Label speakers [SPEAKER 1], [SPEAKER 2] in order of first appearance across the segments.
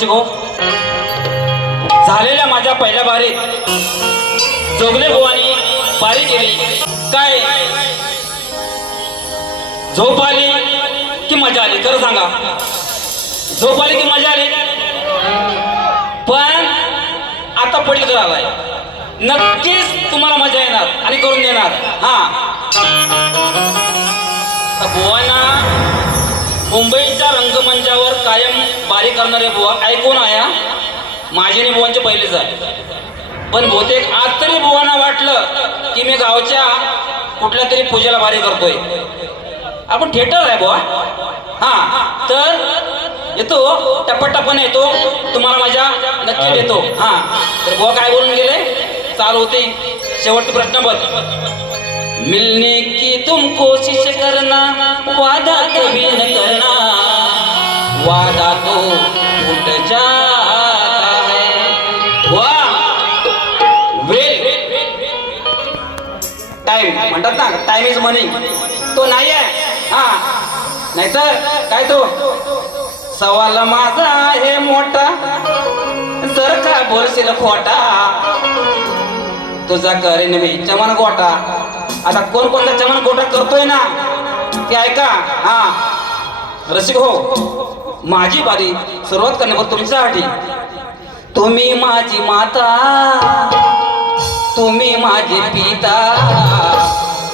[SPEAKER 1] रसिको झालेल्या माझ्या पहिल्या बारीत जोगले गोवानी पारी केली. काय? झोप आली की मजा आली? खरं सांगा. झोप आली की मजा आली? पण आता पडलं तर आलाय. नक्कीच तुम्हाला मजा येणार आणि करून देणार. हा. गोवाना मुंबईच्या रंगमंचावर कायम बारी करणारे बुवा ऐकून आया माझे आणि बुवांचे पहिलेच आहे. पण बहुतेक आज तरी बुवांना वाटलं की मी गावच्या कुठल्या तरी पूजेला बारी करतोय. आपण थिएटर आहे बुवा. हा तर येतो टप्पटप्पाने येतो तुम्हाला माझ्या नक्की देतो. हा तर बुवा काय बोलून गेले? चालू होते. शेवटचा प्रश्न बघ. मिलने की तुम कोशिश करना वादा कभी न करना। वादा तो टूट जाता है। वाह! वे टाइम म्हणतात ना टाइम इज मनी तो नाही आहे. हा. नाहीतर काय तो? सवाल माझा आहे मोठा. जर का बोलशील खोटा. तुझा करेन मी चमन गोटा. आता कोण कोणता चमन कोटा करतोय ना ते ऐका. हा. रसिक हो माझी बारी सुरुवात करण्यावर तुमच्यासाठी. तुम्ही माझी माता तुम्ही माझे पिता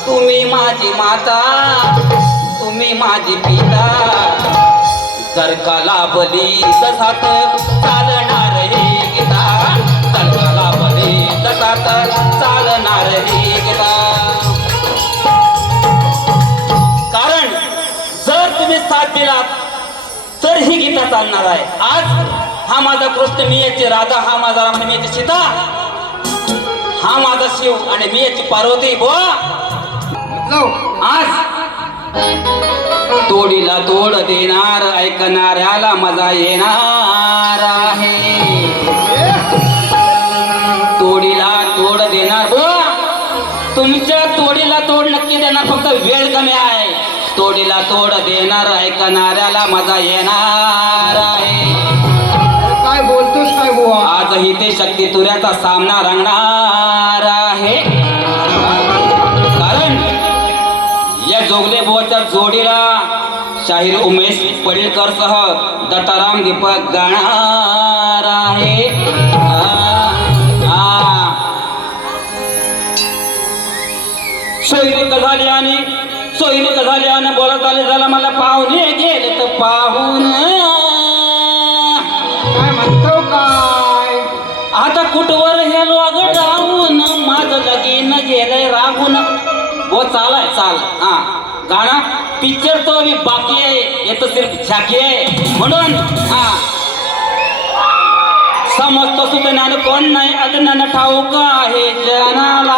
[SPEAKER 1] तुम्ही माझी माता तुम्ही माझे पिता. जर बली लाभली तसात चालणार हे गीता. जर बली तसात चालणार चालणार आहे. आज हा माझा कृष्ण मी याची राधा हा माझा राम मी याची सीता हा माझा शिव आणि मी याची पार्वती बुवा. आज तोडीला तोड देणार ऐकणाऱ्याला मजा येणार आहे. तोडीला तोड देणार बुवा. तुमच्या तोडीला तोड नक्की देणार फक्त वेळ कमी आहे. तोडीला तोड देणार ऐकणाऱ्याला मजा येणार आहे.
[SPEAKER 2] काय बोलतोस काय बुवा?
[SPEAKER 1] आजही ते शक्ती तुऱ्याचा सामना रंगणार आहे. कारण या जोगले बुवाच्या जोडीला शाहीर उमेश पडीलकर सह दत्ताराम दीपक गाणार आहे. सोयरी झाली आणि सोयरी झाली आणि बोलत आले झाला मला पाहुणे गेले तर पाहून.
[SPEAKER 2] काय म्हणतो काय?
[SPEAKER 1] आता कुठवर हे लोग राहून माझं लगीन गेलंय राहून. वो चालाय चाल. हा. गाणं पिक्चर तो अभी बाकी आहे. येतो सिर्फ झाकी आहे. म्हणून हा. समजतो सुद्धा ज्ञान कोण नाही? अज्ञान ठाऊक आहे जनाला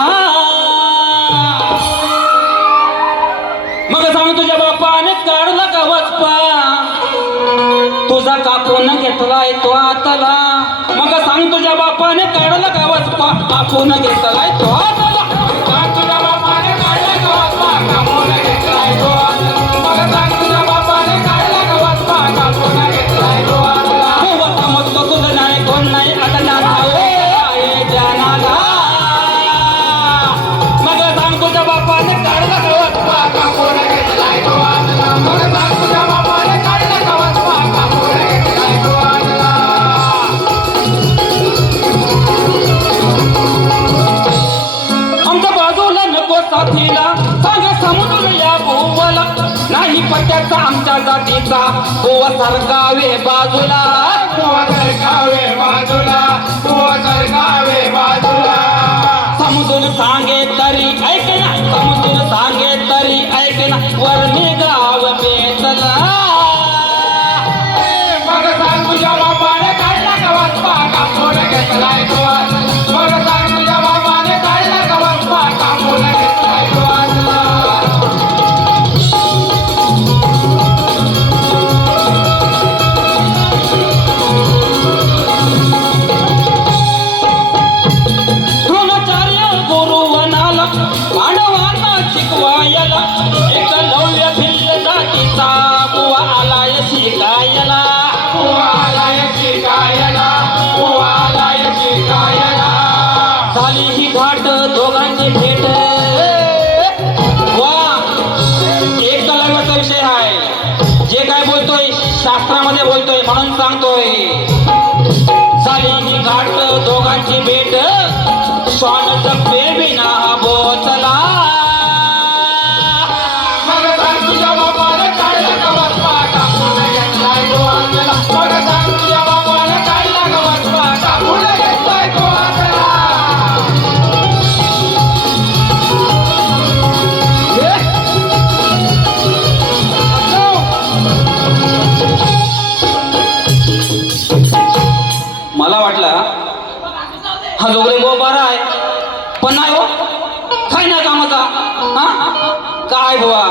[SPEAKER 1] म्हणून तुझ्या बापाने काढला का वचपा? तुझा कापून घेतलाय तो आतला. मग सांग तुझ्या बापाने काढला का वचपा? कापून घेतलाय तो आतला. सरकावे बाजूला. तू सरकावे बाजूला तू सरकावे बाजूला समजून सांगे तरी ऐक ना समजून सांगे तरी ऐक ना. वर्णी दोघांची भेट श्वान
[SPEAKER 2] हा
[SPEAKER 1] जोगरे भाऊ बरा आहे. पण नाही हो. काय नाही कामाचा. हा? काय बुवा?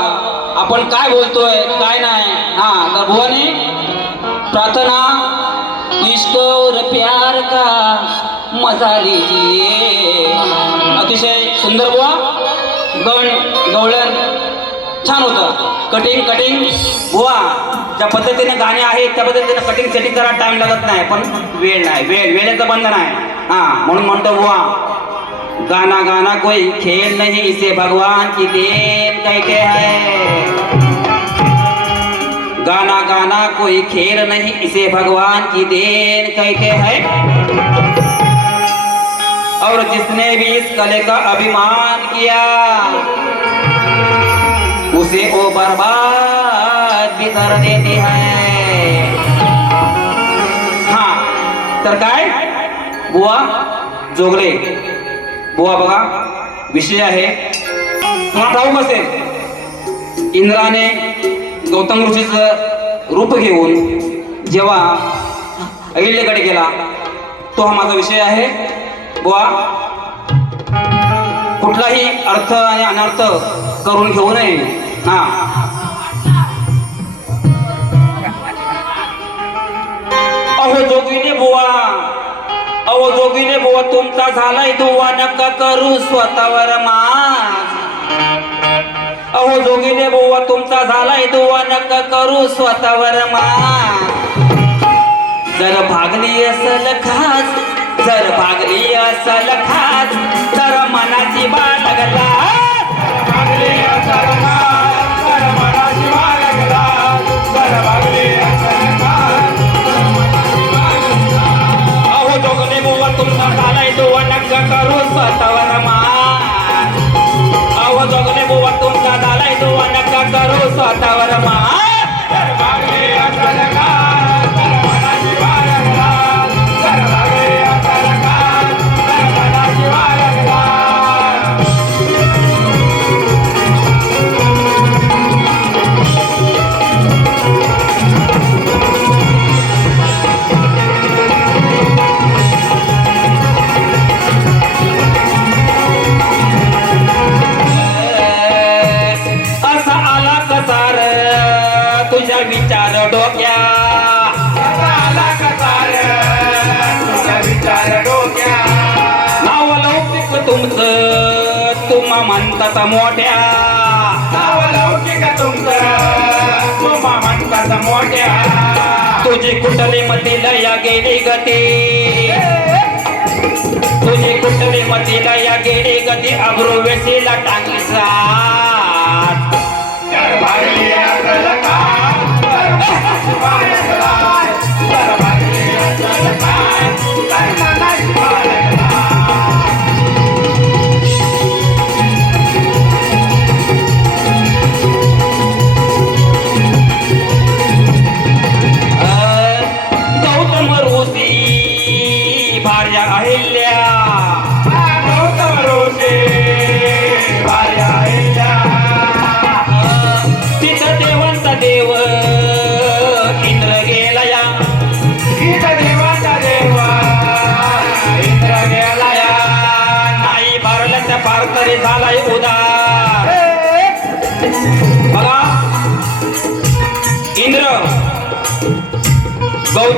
[SPEAKER 1] आपण काय बोलतोय? काय नाही. हा तर बुवाने प्रार्थना इश्क प्यार का मजा लीजिए. अतिशय सुंदर बुवा. गण गवळण. छान होतं. Cutting cutting. बुवा ज्या पद्धतीने गाणे आहेत त्या पद्धतीने कटिंग सेटिंग करायला टाइम लागत नाही. पण वेळ नाही. वेळ वेळेचं बंधन आहे. हा म्हणून म्हणतो बुवा गाना गाना कोई खेल नहीं, इसे भगवान की देन कहते हैं। गाना गाना कोई खेल नहीं, इसे भगवान की देन कहते हैं। और जिसने भी इस कले का अभिमान किया, उसे वो बर्बाद भी कर देते हैं। हाँ तर काय बुवा जोगले. बुवा बघा विषय आहे. तुम्हाला ठाऊक असेल इंद्राने गौतम ऋषीचं रूप घेऊन जेव्हा अहिल्याकडे गेला तो हा माझा विषय आहे. बुवा कुठलाही अर्थ आणि अनर्थ करून घेऊ नये. हा. अहो जोगिने बुवा अहो जोगीने बुवा तुमचा झालाय दुवा नका करू स्वतःवर माज अहो जोगीने बुवा तुमचा झालाय दुवा नका करू स्वतःवर माज जर भागली असल खास जर भागली असल खास तर मनाची बाळ करू म्हणतात मोठ्या.
[SPEAKER 2] लौकिक तुमचं, तुम्हा म्हणतात मोठ्या.
[SPEAKER 1] तुझी कुठली मती लया गेली गती तुझी कुठली मती लया गेली गती अब्रू वेशीला टांगली साथ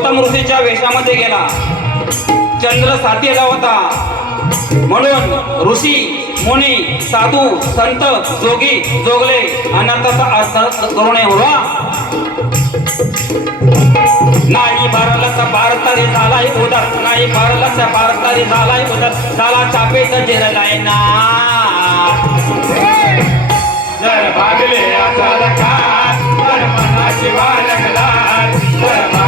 [SPEAKER 1] गौतम ऋषीच्या वेशामध्ये गेला. चंद्र साथीला होता म्हणून ऋषी मुनी साधू संत जोगी जोगले अनर्थाचा अर्थ करू नये हो नाही भरला तर भारतारी झालाय उदर. नाही भरला तर भारतारी झालाय उदर. झाला चापेत जिरलाय ना.
[SPEAKER 2] जर भागले असल काय तर मनाची बाळगला जर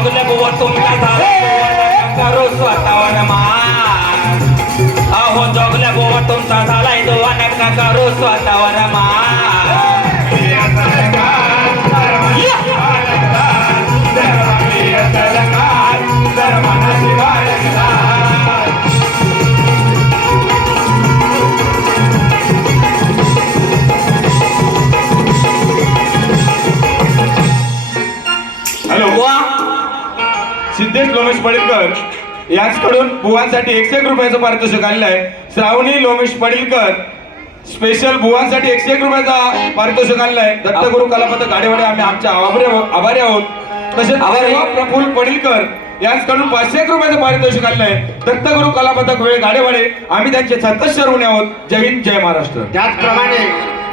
[SPEAKER 1] अहो जगले बुवा तुमच्या झाला करू स्वतःवर मान अहो जगले बुवा तुमचा झालाय
[SPEAKER 2] लोमेश पडीलकर यांच्याकडून बुवांसाठी एकशे एक रुपयाचं पारितोषिक आलेलं आहे. श्रावणी लोमेश पडीलकर स्पेशल बुवांसाठी एकशे एक रुपयाचा पारितोषिक आलेलं आहे. दत्तगुरु कलापथ गाडेवाडे आम्ही आमच्या आभारी आभारी आहोत. तसेच
[SPEAKER 1] आभारी.
[SPEAKER 2] प्रफुल्ल पडीलकर यांच्याकडून पाचशे एक रुपयाचं पारितोषिक आलेलं आहे. दत्तगुरु कलापथक वेळ गाडेवाडे आम्ही त्यांचे सदस्य ऋणी आहोत. जय हिंद जय महाराष्ट्र.
[SPEAKER 3] त्याचप्रमाणे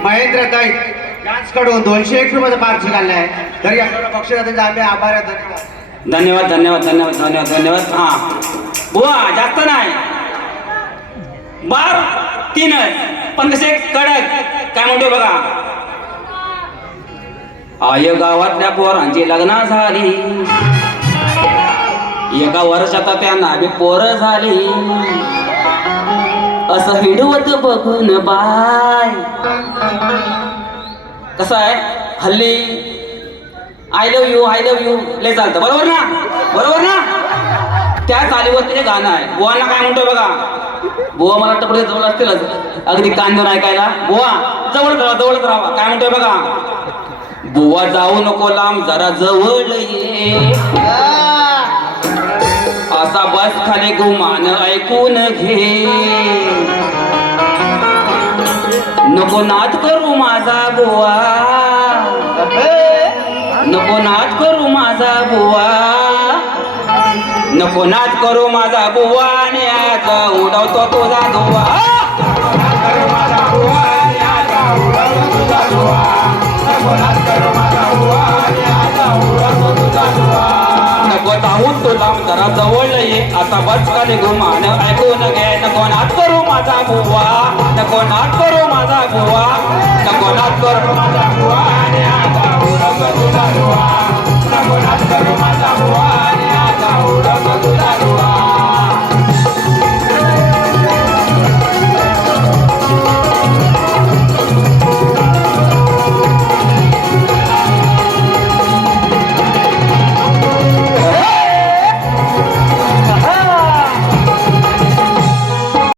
[SPEAKER 3] महेंद्र दैत यांच्याकडून दोनशे एक रुपयाचं पार्सल काढलं आहे. तर या सर्व पक्षाचे आम्ही आभार धन्यवाद.
[SPEAKER 1] धन्यवाद धन्यवाद धन्यवाद धन्यवाद धन्यवाद. हा. बुवा जास्त नाही. बार तीनच. पण कसे कडक. काय म्हणतो बघा. आय गावातल्या पोरांची लग्न झाली. एका वर्षात त्यांना बी पोरं झाली. असं हिडवत बघून बाय. कसं आहे? हल्ली I love you I love you लय चालतं. बरोबर ना? बरोबर ना? त्या चालीवरती हे गाणं आहे. बुवांना काय म्हणतोय बघा? बुवा मला टपडे जवळ असतीलच अगदी कांदून ऐकायला. बुवा जवळ जवळच राहा काय म्हणतोय बघा? बुवा जाऊ नको लांब जरा जवळ ये. असा बस खाली गुमान ऐकून घे. नको नाद करू माझा बुवा. नको नाद करू माझा बुवा. नको नाद करू माझा बुवा आणि आता उडवतो तुझा धुवा. नको धावून तो जरा जवळ ये. आता बस निघू? मान ऐकून घे. नको नाद करू माझा बुवा नको नाद करू माझा बुवा. नको नाद करू माझा बुवा. Raghunatha Ruha, Raghunatha